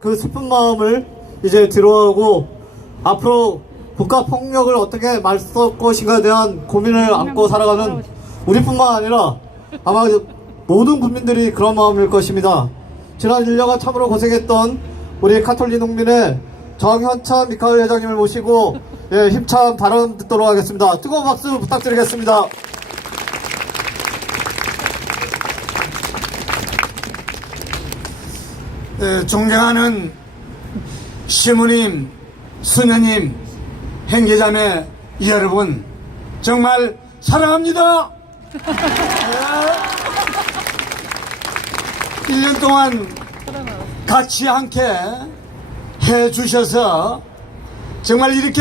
그 슬픈 마음을 이제 들어오고 앞으로 국가 폭력을 어떻게 맞설 것인가에 대한 고민을 안고 살아가는 우리뿐만 아니라 아마 모든 국민들이 그런 마음일 것입니다. 지난 1년간 참으로 고생했던 우리 카톨릭 농민의 정현찬 미카엘 회장님을 모시고 예, 힘찬 발언 듣도록 하겠습니다. 뜨거운 박수 부탁드리겠습니다. 존경하는 시무님, 수녀님, 행계자매 여러분, 정말 사랑합니다. 네. 1년 동안 같이 함께 해 주셔서 정말 이렇게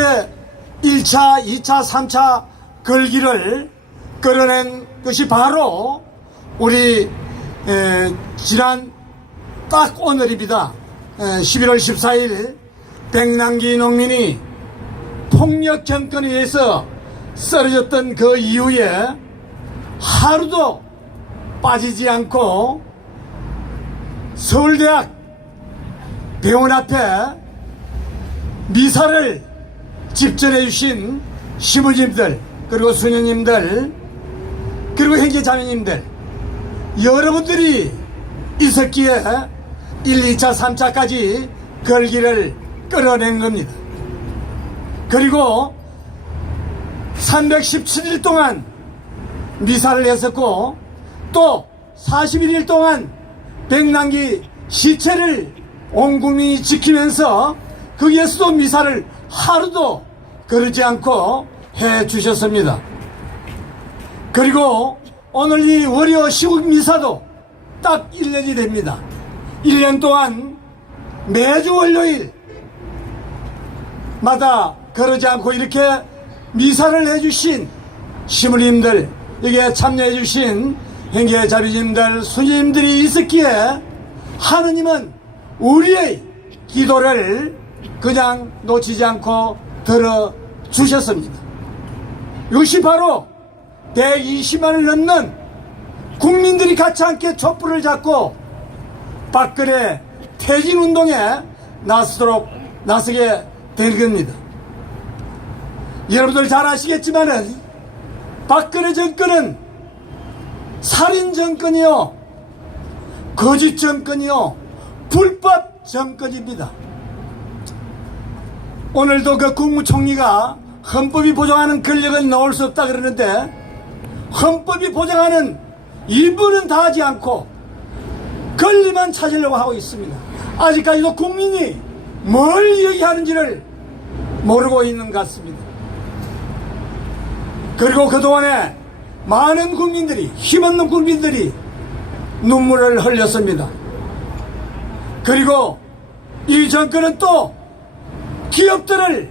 1차, 2차, 3차 걸기를 끌어낸 것이 바로 우리 에, 지난 딱 오늘입니다. 에, 11월 14일 백남기 농민이 폭력 정권에 의해서 쓰러졌던 그 이후에 하루도 빠지지 않고 서울대학 병원 앞에 미사를 집전해 주신 시부님들 그리고 수녀님들 그리고 행제자매님들 여러분들이 있었기에 1, 2차, 3차까지 걸기를 끌어낸 겁니다. 그리고 317일 동안 미사를 했었고 또 41일 동안 백남기 시체를 온 국민이 지키면서 거기에서도 미사를 하루도 거르지 않고 해 주셨습니다. 그리고 오늘 이 월요 시국 미사도 딱 1년이 됩니다. 1년 동안 매주 월요일 마다 거르지 않고 이렇게 미사를 해주신 시무님들 여기에 참여해주신 행계 자비님들 수님들이 있었기에 하느님은 우리의 기도를 그냥 놓치지 않고 들어주셨습니다. 이것이 바로 120만을 넘는 국민들이 같이 함께 촛불을 잡고 박근혜 퇴진 운동에 나서도록 나서게 될 겁니다. 여러분들 잘 아시겠지만은 박근혜 정권은 살인 정권이요, 거짓 정권이요, 불법 정권입니다. 오늘도 그 국무총리가 헌법이 보장하는 권력은 넣을 수 없다 그러는데 헌법이 보장하는 일부는 다 하지 않고 권리만 찾으려고 하고 있습니다. 아직까지도 국민이 뭘 얘기하는지를 모르고 있는 것 같습니다. 그리고 그동안에 많은 국민들이, 힘없는 국민들이 눈물을 흘렸습니다. 그리고 이 정권은 또 기업들을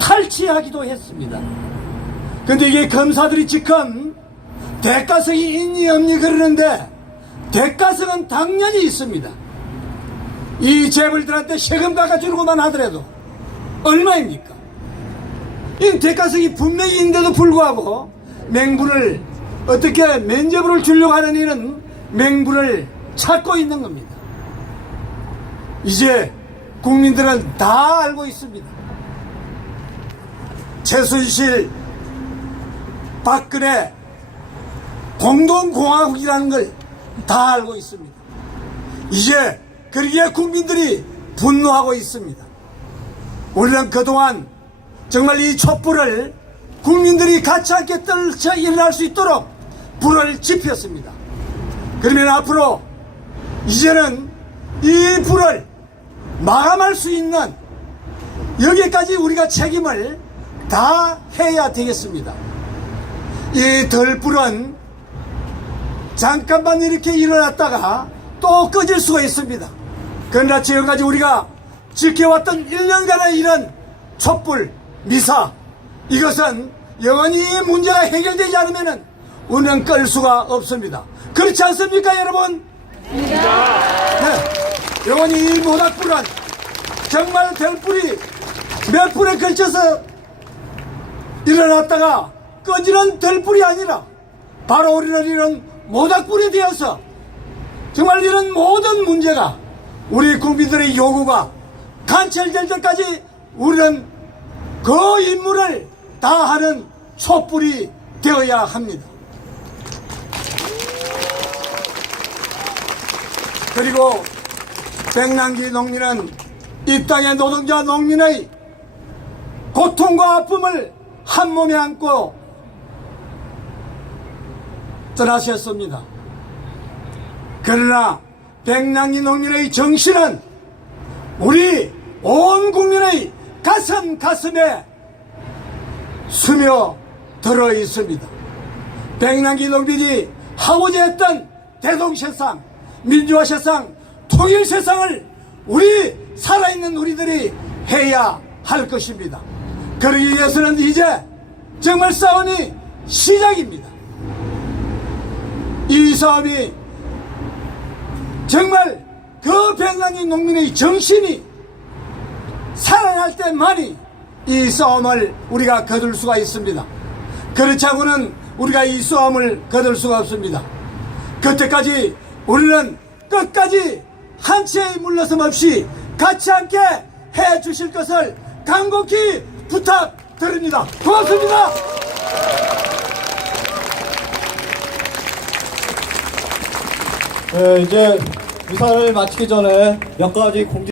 탈취하기도 했습니다. 근데 이게 검사들이 지금 대가성이 있니 없니 그러는데 대가성은 당연히 있습니다. 이 재벌들한테 세금 깎아주고만 하더라도 얼마입니까? 이 대가성이 분명히 있는데도 불구하고 맹분을 어떻게 면접을 주려고 하는 이는 맹분을 찾고 있는 겁니다. 이제 국민들은 다 알고 있습니다. 최순실, 박근혜 공동공화국이라는 걸 다 알고 있습니다. 이제 그러기에 국민들이 분노하고 있습니다. 우리는 그동안 정말 이 촛불을 국민들이 같이 함께 떨쳐 일어날 수 있도록 불을 지폈습니다. 그러면 앞으로 이제는 이 불을 마감할 수 있는 여기까지 우리가 책임을 다 해야 되겠습니다. 이 덜불은 잠깐만 이렇게 일어났다가 또 꺼질 수가 있습니다. 그러나 지금까지 우리가 지켜왔던 1년간의 이런 촛불, 미사, 이것은 영원히 이 문제가 해결되지 않으면 운영 끌 수가 없습니다. 그렇지 않습니까, 여러분? 네. 영원히 이 모닥불은 정말 별불이 몇 분에 걸쳐서 일어났다가 꺼지는 들불이 아니라 바로 우리는 이런 모닥불이 되어서 정말 이런 모든 문제가 우리 국민들의 요구가 관철될 때까지 우리는 그 임무를 다하는 촛불이 되어야 합니다. 그리고 백남기 농민은 이 땅의 노동자 농민의 고통과 아픔을 한 몸에 안고 떠나셨습니다. 그러나 백남기 농민의 정신은 우리 온 국민의 가슴 가슴에 스며 들어 있습니다. 백남기 농민이 하고자 했던 대동 세상, 민주화 세상, 통일 세상을 우리 살아있는 우리들이 해야 할 것입니다. 그러기 위해서는 이제 정말 싸움이 시작입니다. 이 싸움이 정말 그 백남기 농민의 정신이 살아날 때만이 이 싸움을 우리가 거둘 수가 있습니다. 그렇지 않고는 우리가 이 싸움을 거둘 수가 없습니다. 그때까지 우리는 끝까지 한 채의 물러섬 없이 같이 함께 해 주실 것을 간곡히 부탁드립니다. 고맙습니다. 네, 이제 의사를 마치기 전에 몇 가지 공지